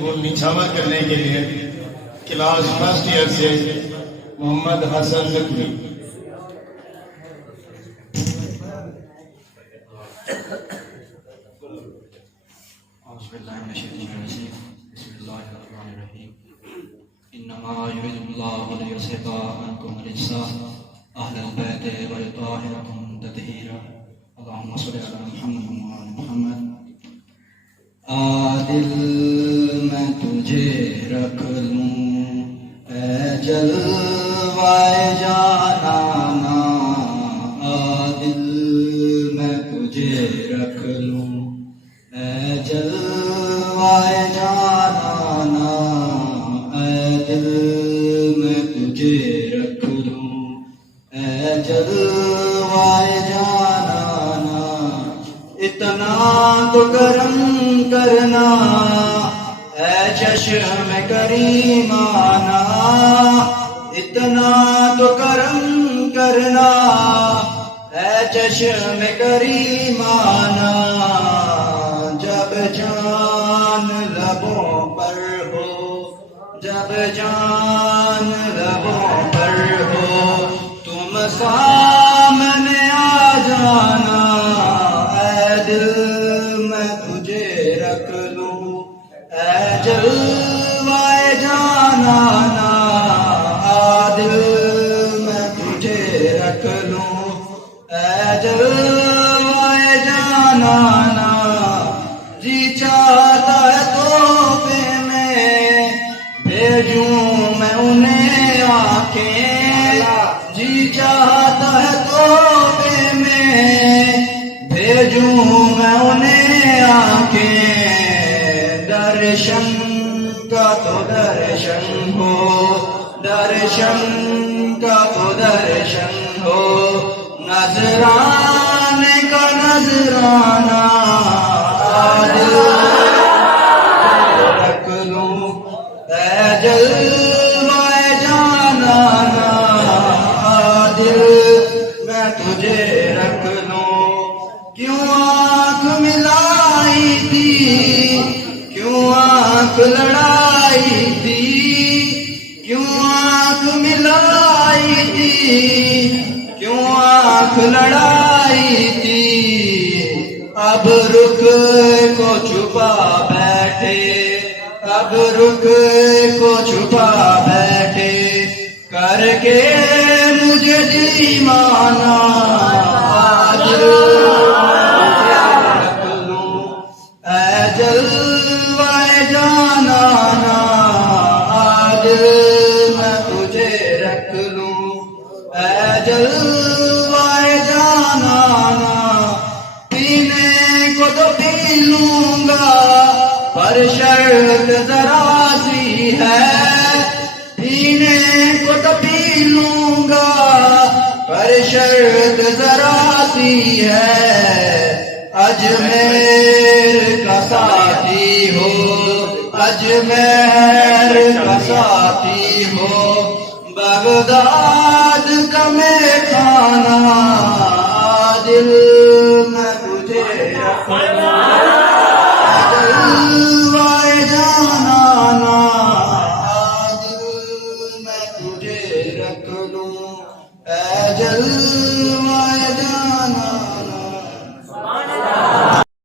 کو نچھاور کرنے کے لیے کلاس فرسٹ ایئر سے محمد حسن زخمی. انما يريد الله ليذهب عنكم الرجس اهل البيت ويطهركم تطهيرا. اللهم صل على محمد وعلى محمد. عادل میں تجھے رکھ لوں اے جلوائے جانانا. عادل میں تجھے رکھ لوں اے جلوائے جانانا. اے دل میں تجھے رکھ لوں اے جلوائے جانانا. اتنا تو کرم کرنا اے چشم کریمانہ. اتنا تو کرم کرنا اے چشم کریمانہ. جب جان لبوں پر ہو جب جان لبوں پر ہو تم سامنے آ جانا. اے دل میں تجھے رکھ لوں اے جلوائے جانانا. دل میں تجھے رکھ لوں اے جلوائے جانانا. جی چاہتا ہے تحفے میں بھیجوں میں انہیں آنکھیں. جی چاہتا ہے تحفے میں بھیجوں میں انہیں آنکھیں. درشن کا تو درشن ہو درشن کا تو درشن ہو. نذرانے کا نذرانہ. رکھ لوں اے جلوائے جانانا. دل میں تجھے رکھ لوں. کیوں آنکھ ملائی تھی کیوں آنکھ لڑائی تھی. کیوں آنکھ ملائی تھی کیوں آنکھ لڑائی تھی. اب رخ کو چھپا بیٹھے اب رخ کو چھپا بیٹھے کر کے مجھے جی مانا. رکھ لوں اے جلوائے جانانا. میں تجھے رکھ لوں اے جلوائے جانانا. پینے کو تو پی لوں گا پر شرط ذرا سی ہے. پینے کو تو پی لوں گا پر شرط ذرا سی ہے. اجمیر کا ساتھی ہو اجمیر کا ساتھی ہو. بغداد کا میں کھانا. دل میں تجھے رکھ لوں